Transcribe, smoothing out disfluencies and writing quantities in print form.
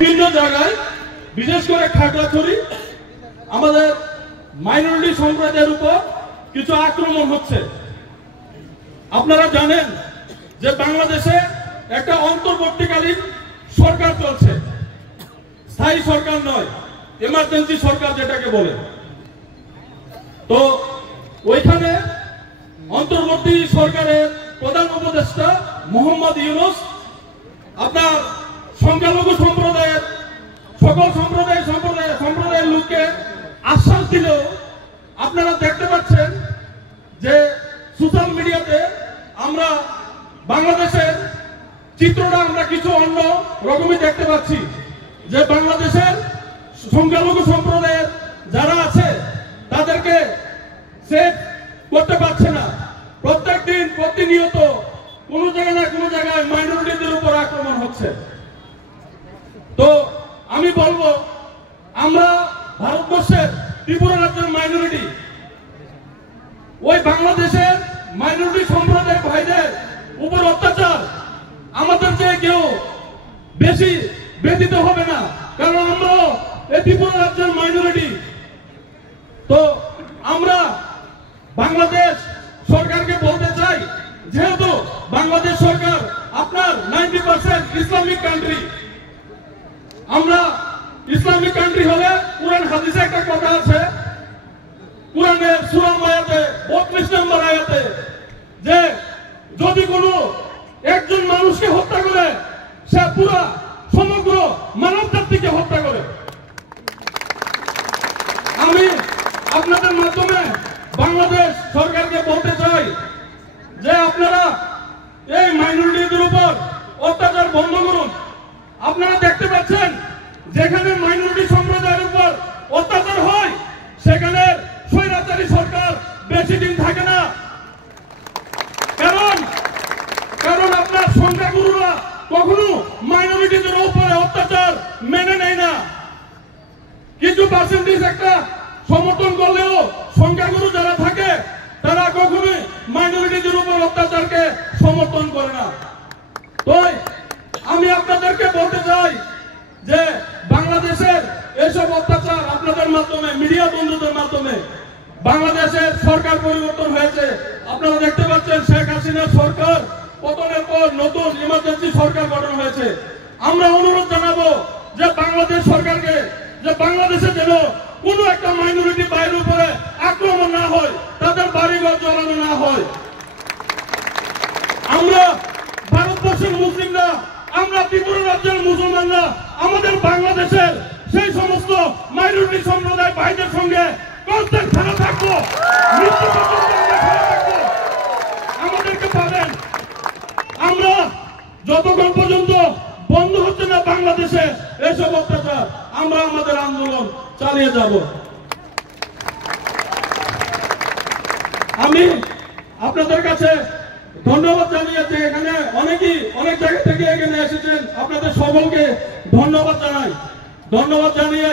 বিভিন্ন জায়গায় বিশেষ করে খাগড়াছড়ি আমাদের মাইনরিটি সম্প্রদায়ের উপর কিছু আক্রমণ হচ্ছে। আপনারা জানেন যে বাংলাদেশে একটা অন্তর্বর্তীকালীন সরকার চলছে, স্থায়ী সরকার নয়, এমার্জেন্সি সরকার যেটাকে বলে। তো ওইখানে অন্তর্বর্তী সরকারের প্রধান উপদেষ্টা মোহাম্মদ ইউনূস আপনার সংখ্যালঘু সম্প্রদায়ের সকল সম্প্রদায়ের লোককে আশ্বাস দিলেও আপনারা দেখতে পাচ্ছেন যে সোশ্যাল মিডিয়াতে আমরা বাংলাদেশের চিত্রটা আমরা কিছু অন্য রকমই দেখতে পাচ্ছি, যে বাংলাদেশের সংখ্যালঘু সম্প্রদায়ের যারা আছে তাদেরকে সেভ করতে পারছে না। প্রত্যেকদিন প্রতিনিয়ত কোনো জায়গায় না কোনো জায়গায় মাইনরিটিদের উপর আক্রমণ হচ্ছে। তো আমি বলবো, আমরা ভারতবর্ষের ত্রিপুরা রাজ্যের মাইনরিটি, ওই বাংলাদেশের মাইনরিটি সম্প্রদায়ের ভাইদের উপর অত্যাচার আমাদের যে কেউ বেশি ব্যতীত হবে না, কারণ আমরা এই ত্রিপুরা রাজ্যের মাইনরিটি। তো আমরা বাংলাদেশ সরকারকে বলতে চাই, যেহেতু বাংলাদেশ সরকার আপনার 90% ইসলামিক কান্ট্রি, আমরা ইসলামিক কান্ট্রি হলে কুরআন হাদিসে একটা কথা আছে, কুরআনের সূরা আয়াতে 32 নম্বর আয়াতে, যে যদি কোনো একজন মানুষকে হত্যা করে সে পুরো সমগ্র মানব জাতিকে হত্যা করে। আমি আপনাদের মাধ্যমে বাংলাদেশ সরকারকে বলতে চাই যে আপনারা এই মাইনরিটিদের উপর অত্যাচার বন্ধ করুন। আপনারা দেখতে পাচ্ছেন যেখানে মাইনরিটি সম্প্রদায়ের উপর অত্যাচার হয় সেখানে স্বৈরাচারী সরকার বেশি দিন থাকে না, কারণ আপনার সংখ্যাগুরুরা কখনো মাইনরিটিদের উপরে অত্যাচার মেনে নেয় না। কিছু পার্সেন্টেজ একটা সমর্থন করলেও সংখ্যাগুরু যারা থাকে তারা কখনোই মাইনরিটিদের উপর অত্যাচারকে সমর্থন করে না। তো আমি আপনাদেরকে বলতে চাই যে বাংলাদেশের এসব অত্যাচার আপনাদের মাধ্যমে, মিডিয়া বন্ধুদের মাধ্যমে, বাংলাদেশের সরকার পরিবর্তন হয়েছে। আপনারা দেখতে পাচ্ছেন শেখ হাসিনার সরকার পতনের পর নতুন ইমার্জেন্সি সরকার গঠন হয়েছে। আমরা অনুরোধ জানাবো যে বাংলাদেশ সরকারকে, যে বাংলাদেশে যেন কোনো একটা মাইনরিটি বাইরের উপরে আক্রমণ না হয়, তাদের বাড়িঘর জ্বালানো না হয়। আমরা ভারতবর্ষের মুসলিমরা, আমরা ত্রিপুরা রাজ্যের মুসলমানরা আমাদের বাংলাদেশের সেই সমস্ত মাইনরিটি সম্প্রদায় ভাইদের সঙ্গে কনস্ট্যান্ট খেলা থাকবো, মৃত্যু পর্যন্ত আমরা খেলা থাকবো। আমাদেরকে পাবেন, আমরা যতক্ষণ পর্যন্ত বন্ধ হচ্ছে না বাংলাদেশে এসব অত্যাচার, আমরা আমাদের আন্দোলন চালিয়ে যাব। আমি আপনাদের কাছে ধন্যবাদ জানিয়েছি, এখানে অনেকেই অনেক জায়গা থেকে এখানে এসেছেন, আপনাদের সকলকে ধন্যবাদ জানাই। ধন্যবাদ জানিয়ে